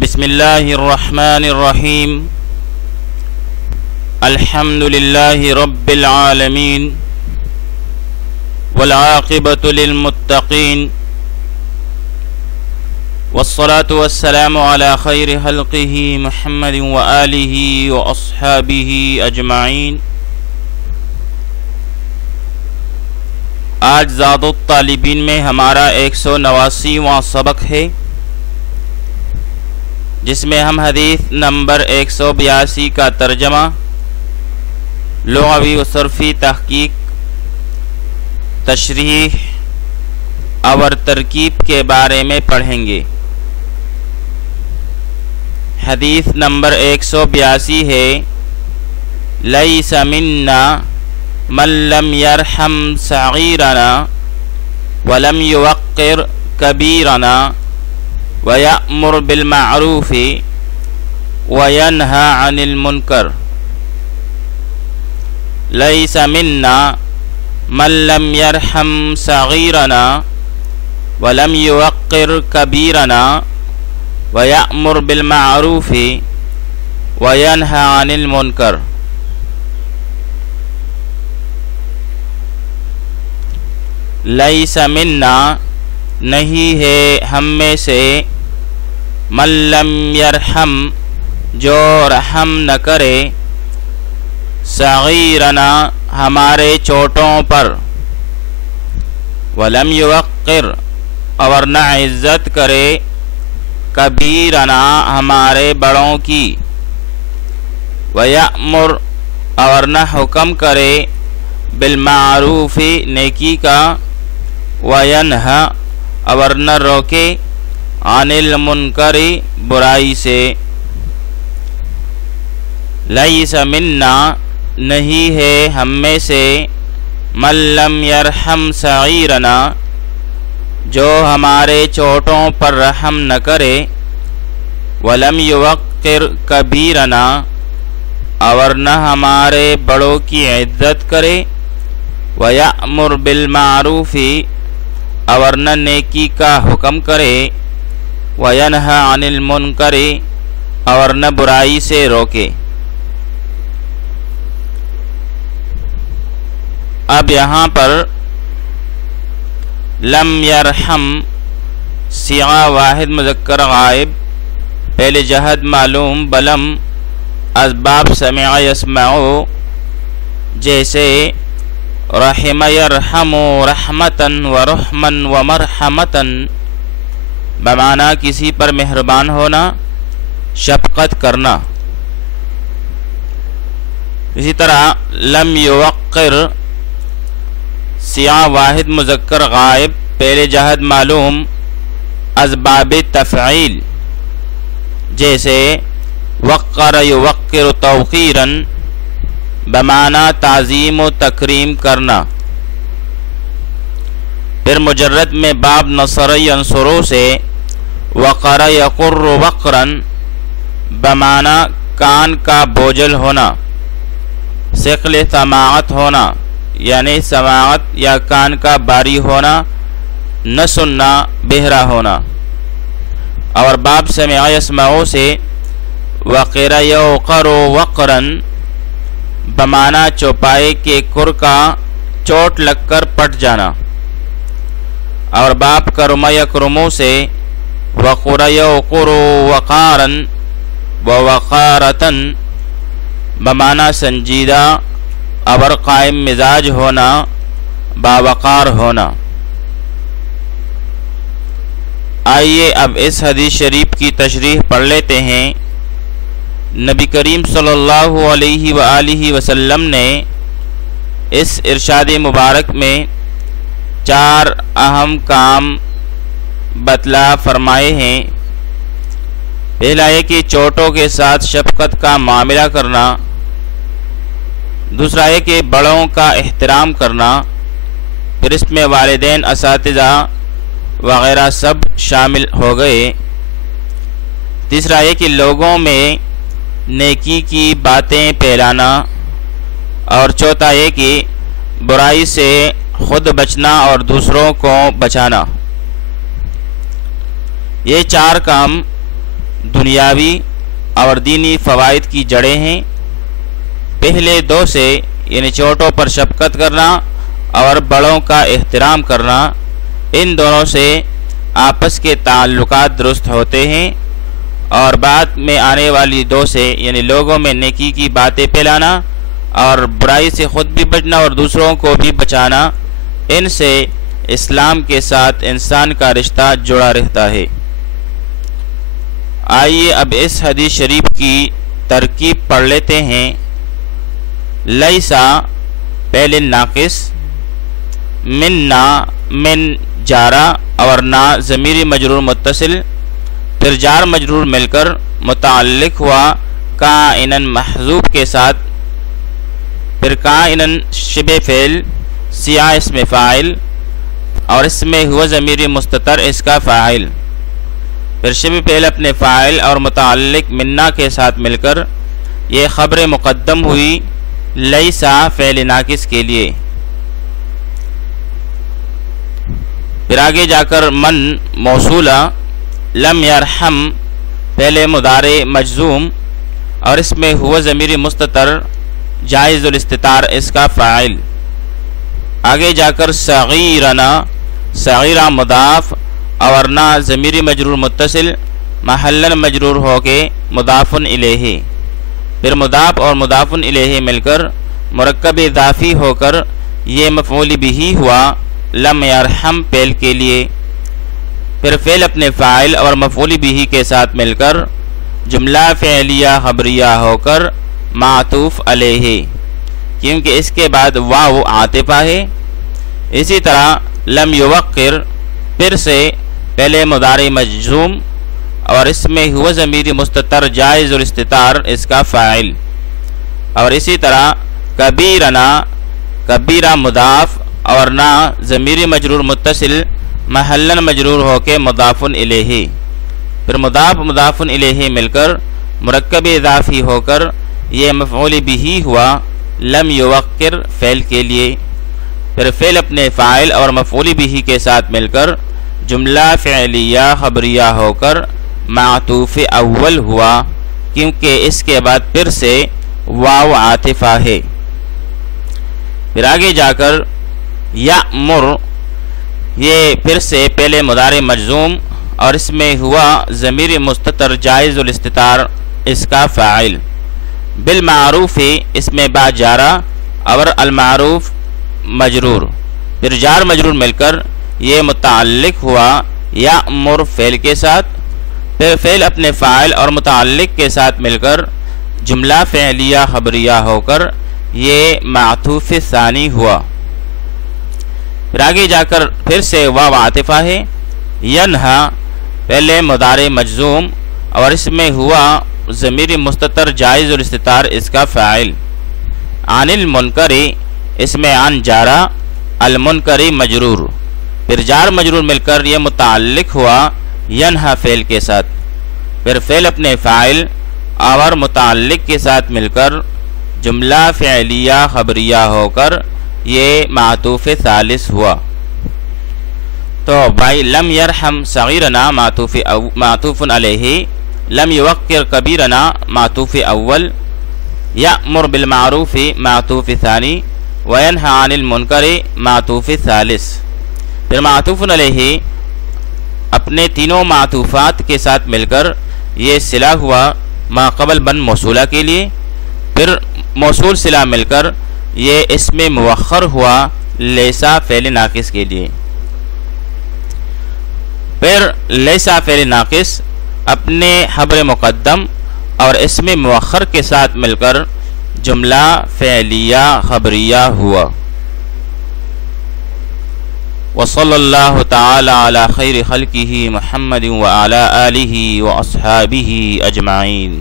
بسم اللہ الرحمن الرحیم الحمد للہ رب العالمین والعاقبۃ للمتقین والصلاة والسلام علی خیر خلقہ محمد وآلہ واصحابہ اجمعین۔ آج زاد الطالبین میں ہمارا 189واں سبق ہے، جس میں ہم حدیث نمبر 182 کا ترجمہ، لغوی و صرفی تحقیق، تشریح اور ترکیب کے بارے میں پڑھیں گے۔ حدیث نمبر 182 ہے، لیس منا من لم يرحم صغیرنا ولم يوقر کبیرنا وَيَأْمُرُ بِالْمَعْرُوفِ وَيَنْهَى عَنِ الْمُنْكَرِ لَيْسَ مِنَّا مَنْ لَمْ يَرْحَمْ صَغِيرَنَا وَلَمْ يُوَقِّرْ كَبِيرَنَا وَيَأْمُرُ بِالْمَعْرُوفِ وَيَنْهَى عَنِ الْمُنْكَرِ۔ لَيْسَ مِنَّا نہیں ہے ہم میں سے، من لم یرحم جو رحم نہ کرے، صغیرنا ہمارے چھوٹوں پر، ولم یوقر اور نہ عزت کرے، کبیرنا ہمارے بڑوں کی، ویأمر اور نہ حکم کرے، بالمعروف نیکی کا، وینہا اور نہ روکے، عن المنکر برائی سے۔ لیس منا نہیں ہے ہم میں سے، من لم یرحم صغیرنا جو ہمارے چھوٹوں پر رحم نہ کرے، ولم یوقر کبیرنا اور نہ ہمارے بڑوں کی عزت کرے، ویأمر بالمعروف اور نہ نیکی کا حکم کرے، وینہا عن المنکر اور نہ برائی سے روکے۔ اب یہاں پر لم یرحم صیغہ واحد مذکر غائب، پہلے جہد معلوم، بلم اسباب سمع یسمعو، جیسے رحم یرحم رحمتاً ورحماً ومرحمتاً، بمعنی کسی پر مہربان ہونا، شفقت کرنا۔ اسی طرح لم یوقر صیغہ واحد مذکر غائب، پہلے جہد معلوم، اسباب تفعیل، جیسے وقر یوقر توقیراً، بمعنی تعظیم و تکریم کرنا۔ پھر مجرد میں باب نصر ینصرو سے وقر یقر وقراً، بمعنی کان کا بوجھل ہونا، ثقل سماعت ہونا، یعنی سماعت یا کان کا باری ہونا، نہ سننا، بہرا ہونا۔ اور باب سمع یسمعو سے وقر یوقر وقراً، بمعنی چوپائے کے کر کا چوٹ لگ کر پٹ جانا۔ اور باب کرم یکرمو سے وقر یوقر وقاراً ووقارتاً، بمعنی سنجیدہ اور قائم مزاج ہونا، باوقار ہونا۔ آئیے اب اس حدیث شریف کی تشریح پڑھ لیتے ہیں۔ نبی کریم صلی اللہ علیہ وآلہ وسلم نے اس ارشاد مبارک میں 4 اہم کام بتلا فرمائے ہیں۔ پہلا ہے کہ چھوٹوں کے ساتھ شفقت کا معاملہ کرنا، دوسرا ہے کہ بڑوں کا احترام کرنا، پھر اس میں والدین، اساتذہ وغیرہ سب شامل ہو گئے۔ تیسرا ہے کہ لوگوں میں نیکی کی باتیں پھیلانا، اور چوتھا ہے کہ برائی سے خود بچنا اور دوسروں کو بچانا۔ یہ 4 کام دنیاوی اور دینی فوائد کی جڑیں ہیں۔ پہلے دو سے یعنی چھوٹوں پر شفقت کرنا اور بڑوں کا احترام کرنا، ان دونوں سے آپس کے تعلقات درست ہوتے ہیں، اور بعد میں آنے والی دو سے یعنی لوگوں میں نیکی کی باتیں پھیلانا اور برائی سے خود بھی بچنا اور دوسروں کو بھی بچانا، ان سے اسلام کے ساتھ انسان کا رشتہ جڑا رہتا ہے۔ آئیے اب اس حدیث شریف کی ترکیب پڑھ لیتے ہیں۔ لیسا پہلے ناقص، مننا من جارا اور نا ضمیر مجرور متصل، پھر جار مجرور مل کر متعلق ہوا کائنن محذوف کے ساتھ، پھر کائنن شبہ فعل سیاہ اسم فاعل اور اس میں ہوا ضمیر مستتر اس کا فاعل، پھر شبہ فعل اپنے فاعل اور متعلق مننا کے ساتھ مل کر یہ خبر مقدم ہوئی لیسا فعل ناقص کے لیے۔ پھر آگے جا کر من موصولہ، لم یرحم پہلے مضارع مجزوم اور اس میں ہوا ضمیر مستتر جائز الاستتار اس کا فاعل۔ آگے جا کر صغیرنا، صغیرہ مضاف اور نا ضمیر مجرور متصل محلن مجرور ہو کے مضاف الیہ، پھر مضاف اور مضاف الیہ مل کر مرکب اضافی ہو کر یہ مفعول بھی ہوا لم یرحم فعل کے لیے، پھر فعل اپنے فاعل اور مفعول بھی کے ساتھ مل کر جملہ فعلیہ خبریہ ہو کر معطوف علیہ، کیونکہ اس کے بعد واو عاطفہ ہے۔ اسی طرح لم یوقر پھر سے پہلے مضارع مجزوم اور اس میں ہوا ضمیر مستتر جائز الاستتار اس کا فاعل، اور اسی طرح کبیرنا، کبیرہ مضاف اور نا ضمیر مجرور متصل محلن مجرور ہو کے مضاف الیہ، پھر مضاف الیہ مل کر مرکب اضافی ہو کر یہ مفعول بھی ہوا لم یوقر فعل کے لیے، پھر فعل اپنے فاعل اور مفعول بھی کے ساتھ مل کر جملہ فعلیہ خبریہ ہو کر معطوف اول ہوا، کیونکہ اس کے بعد پھر سے واو عاطفہ ہے۔ پھر آگے جا کر یأمر، یہ پھر سے پہلے مضارع مجزوم اور اس میں ہوا ضمیر مستتر جائز الاستتار اس کا فاعل، بالمعروف اس میں با جارا اور المعروف مجرور، پھر جار مجرور مل کر یہ متعلق ہوا یأمر فعل کے ساتھ، پھر فعل اپنے فاعل اور متعلق کے ساتھ مل کر جملہ فعلیہ خبریہ ہو کر یہ معطوف ثانی ہوا۔ پھر آگے جا کر پھر سے واو عاطفہ ہے۔ ینہا پہلے مضارع مجزوم اور اس میں ہوا ضمیر مستتر جائز الاستتار اس کا فاعل، عن المنکر اس میں عن جارا المنکری مجرور، پھر جار مجرور مل کر یہ متعلق ہوا ینہا فعل کے ساتھ، پھر فعل اپنے فاعل اور متعلق کے ساتھ مل کر جملہ فعلیہ خبریہ ہو کر یہ معطوف ثالث ہوا۔ تو بھائی لم یرحم صغیرنا معطوف علیہ، لم یوقر کبیرنا معطوف اول، یأمر بالمعروف معطوف ثانی، وینہی عن المنکر معطوف ثالث۔ پھر معطوف علیہ اپنے تینوں معطوفات کے ساتھ مل کر یہ صلہ ہوا ما قبل بن موصولہ کے لیے، پھر موصول صلہ مل کر یہ اسم مؤخر ہوا لیسا فعل ناقص کے لیے، پھر لیسا فعل ناقص اپنے خبر مقدم اور اسم مؤخر کے ساتھ مل کر جملہ فعلیہ خبریہ ہوا۔ وصلی اللہ تعالی علی خیر خلقہ محمد وعلی آلہ واصحابہ اجمعین۔